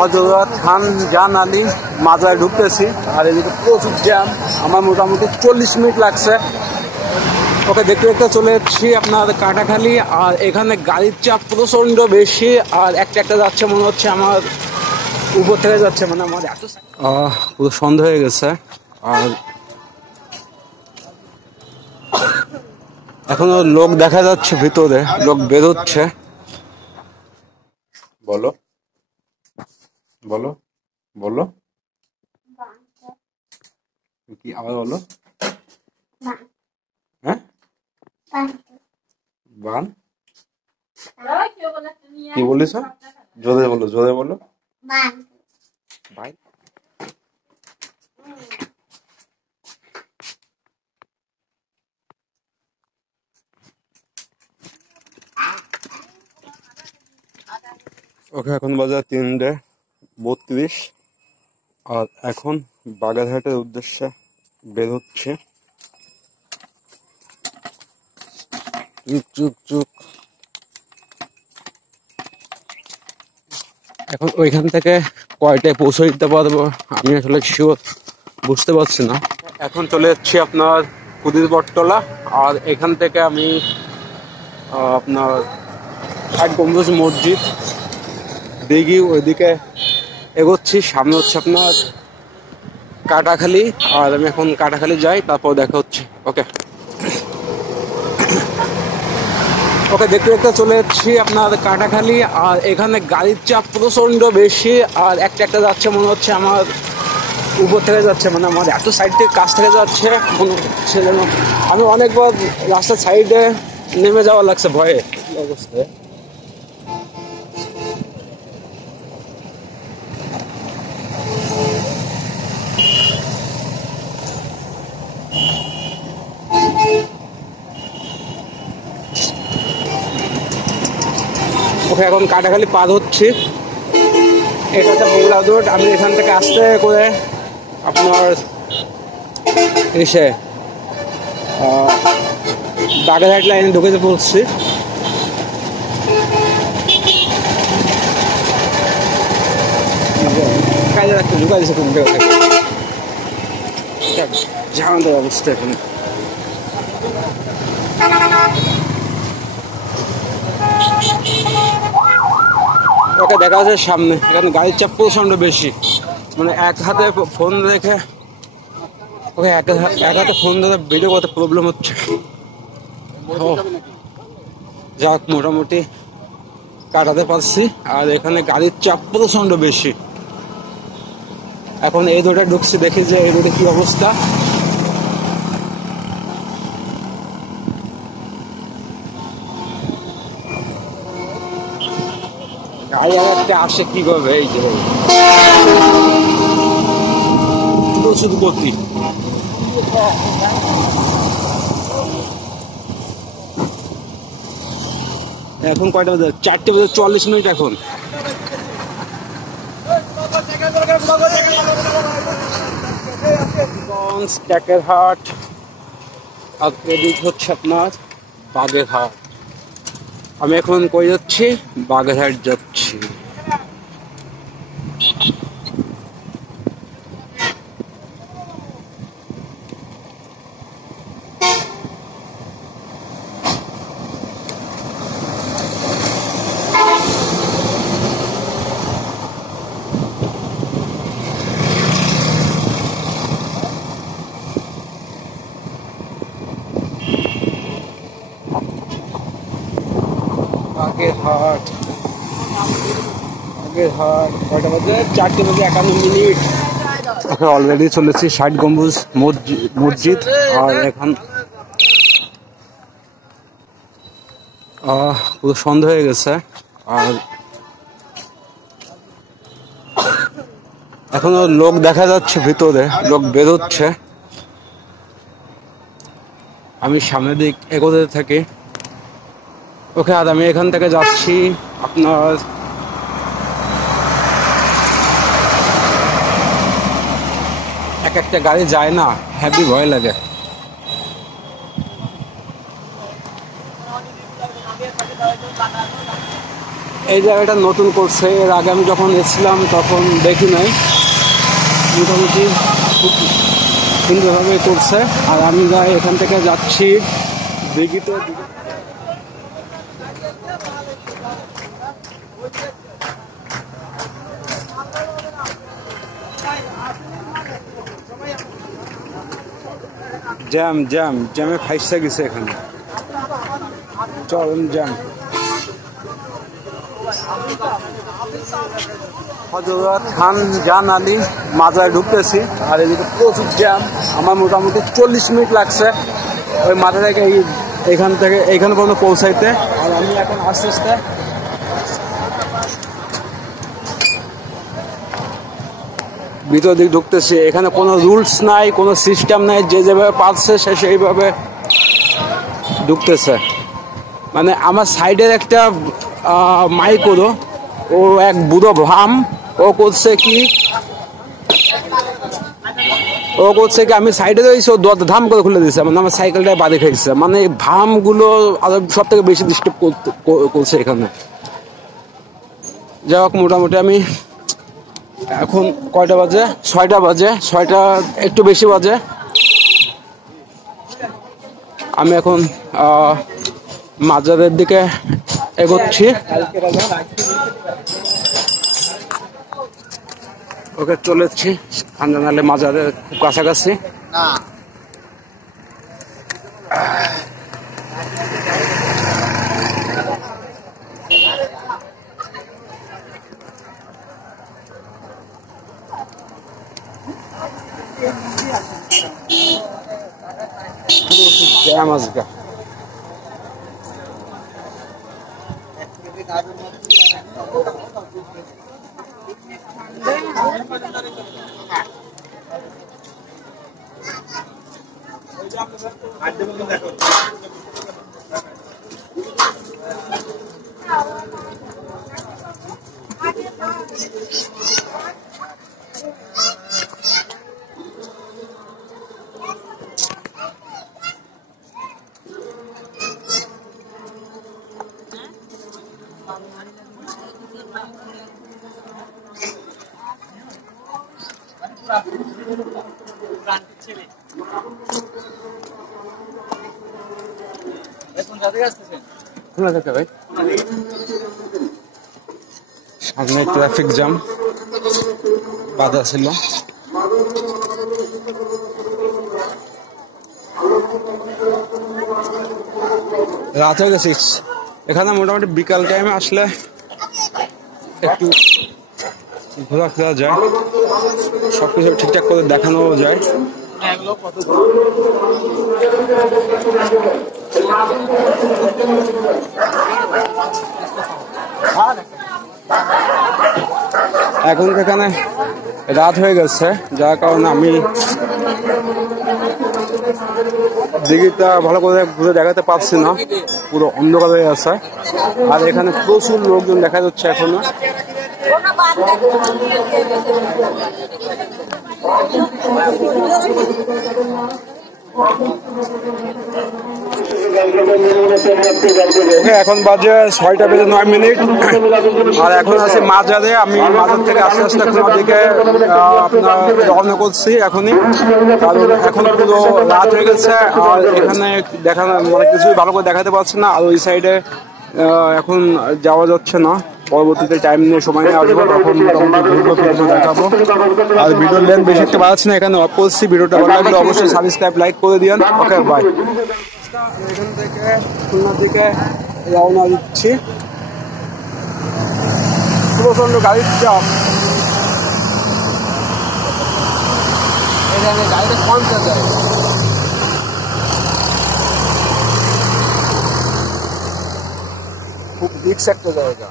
হযরত খান জান আলী মাজারে ঢুকতেছি, আর এদিকে প্রচুর জ্যাম। আমার মোটামুটি 40 মিনিট লাগছে। ওকে, দেখতে দেখতে চলে এসেছি আপনার কাটাখালী। আর এখানে গাড়ির চাপ প্রচন্ড বেশি, আর একটা একটা যাচ্ছে মনে হচ্ছে আমার উপর থেকে যাচ্ছে, মানে আমার এত পুরো সন্ধ্যা হয়ে গেছে। আর এখনো লোক দেখা যাচ্ছে, ভিতরে লোক বেরোচ্ছে। বলো বলো বলো, কি আবার বলো? হ্যাঁ, বান কি বলিস? জোরে বলো, জোরে বলো। ভাই ওকে, এখন বাজে 3:32। আর এখন বাগেরহাটের উদ্দেশ্যে বের হচ্ছে। চুক চুক চুক। এখন ওইখান থেকে কয়টায় পৌঁছে দিতে পারবো আমি আসলে শিওর বুঝতে পারছি না। এখন চলে যাচ্ছি আপনার কুদির বটতলা। আর এখান থেকে আমি আপনার ষাট গম্বুজ মসজিদ দিঘি ওইদিকে এগোচ্ছি। সামনে হচ্ছে আপনার কাটাখালী। আর আমি এখন কাটাখালী যাই, তারপর দেখা হচ্ছে। ওকে ওকে, দেখতে দেখতে চলে এসেছি আপনার কাটাখালী। আর এখানে গাড়ির চাপ প্রচন্ড বেশি, আর একটা একটা যাচ্ছে মনে হচ্ছে আমার উপর থেকে যাচ্ছে, মানে আমার এত সাইড থেকে কাছ থেকে যাচ্ছে মনে হচ্ছে যেন আমি অনেকবার রাস্তার সাইডে নেমে যাওয়া লাগছে ভয়ে অবস্থায়। ওকে, এখন কাটাখালী পার হচ্ছি। এটা হচ্ছে বেলা রোড। আমি এখান থেকে আসতে করে আপনার এসে বাগেরহাট লাইনে ঢুকে পড়ছি। কাজে রাখতে ঢুকা দিচ্ছে কোন জায়গা থেকে, ঝামেলার অবস্থা এখন। ওকে, দেখা যাচ্ছে সামনে এখানে গাড়ির চাপ প্রচন্ড বেশি, মানে এক হাতে ফোন রেখে ওকে এক হাতে ফোন ধরে ভিডিও করতে প্রবলেম হচ্ছে। যাক, মোটামুটি কাটাতে পারছি। আর এখানে গাড়ির চাপ প্রচন্ড বেশি। এখন এই রোডে ঢুকছি, দেখি যে এই রোডে কি অবস্থা। গাড়ি একটা আসে কি করবে, এই যে প্রচুর গতি। এখন কয়টা বাজে? 4:40। এখন টেকেরহাট, আর এদিক হচ্ছে আপনার বাগেরহাট। আমি এখন কই যাচ্ছি? বাগেরহাট যাচ্ছি। বাগেরহাট বাগেরহাট কয়টা বাজে? 4:51। অলরেডি চলেছি 60 গম্বুজ মসজিদ। আর এখন পুরো সন্ধ্যা হয়ে গেছে। আর এখনো লোক দেখা যাচ্ছে, ভিতরে লোক বেরোচ্ছে। আমি সামনের দিক এগোতে থাকি। ওকে, আর আমি এখান থেকে যাচ্ছি আপনার এক একটা গাড়ি যায় না, হেভি ভয় লাগে। এই জায়গাটা নতুন করছে, এর আগে আমি যখন এসেছিলাম তখন দেখি নাই। মোটামুটি খুব সুন্দরভাবে করছে। আর আমি এখান থেকে যাচ্ছি দিঘিতে। জ্যামে ফাইসা গেছে এখানে, চরম জ্যাম। হযরত খান জান আলী মাজারে ঢুকতেছি, আর এদিকে প্রচুর জ্যাম। আমার মোটামুটি 40 মিনিট লাগছে ওই মাথা থেকে এইখানে পর্যন্ত পৌঁছাইতে। আর আমি এখন আস্তে আস্তে ভিতর দিকে ঢুকতেছি। এখানে কোনো রুলস নাই, কোনো সিস্টেম নাই, যে যেভাবে পারছে সে সেইভাবে ঢুকতেছে। মানে আমার সাইডের একটা মাইকোরো, ও এক বুড়ো ভাম, ও করছে কি আমি সাইডে রয়েছি, ও ধাম করে খুলে দিচ্ছে, মানে আমার সাইকেলটায় বাড়ি খাইছে। মানে ভামগুলো আরো সব থেকে বেশি ডিস্টার্ব করছে এখানে। যাই হোক, মোটামুটি আমি এখন কয়টা বাজে? 6টা বাজে, 6টা একটু বেশি বাজে। আমি এখন মাজারের দিকে এগোচ্ছি। ওকে, চলেছি খান জান আলী মাজারের খুব কাছাকাছি। জ্যাম আজকে। সামনে ট্রাফিক জ্যাম, বাধা ছিল। রাত হয়ে গেছে। এখানে মোটামুটি বিকাল টাইমে আসলে একটু ঘোরাফেরা যায়, সবকিছু ঠিকঠাক করে দেখানো যায়। এখন এখানে রাত হয়ে গেছে, যার কারণে আমি দিঘিটা ভালো করে ঘুরে দেখাতে পারছি না, পুরো অন্ধকার হয়ে আছে। আর এখানে প্রচুর লোকজন দেখা যাচ্ছে এখনো। এখন বাজে 6টা বেজে 9 মিনিট। আর এখন আছে মাজারে। আমি মাজার থেকে আস্তে আস্তে এখন দিকে আপনার রওনা করছি এখনই, কারণ এখন পুরো রাত হয়ে গেছে। আর এখানে দেখানো মানে কিছুই ভালো করে দেখাতে পারছি না। আর ওই সাইডে এখন যাওয়া যাচ্ছে না। পরবর্তীতে টাইম নিয়ে সময় নিয়ে আসবো, তখন মোটামুটি দেখাবো। আর ভিডিওর লেন্থ বেশি একটা বাড়াচ্ছি না, এখানে অফ করছি। ভিডিওটা ভালো লাগলে অবশ্যই সাবস্ক্রাইব, লাইক করে দিন। ওকে, বাই। এখান থেকে খুলনার দিকে রওনা দিচ্ছি। প্রচন্ড গাড়ির চাপ, এখানে গাড়িটা কমতে যায়। খুব রিস্ক একটা জায়গা।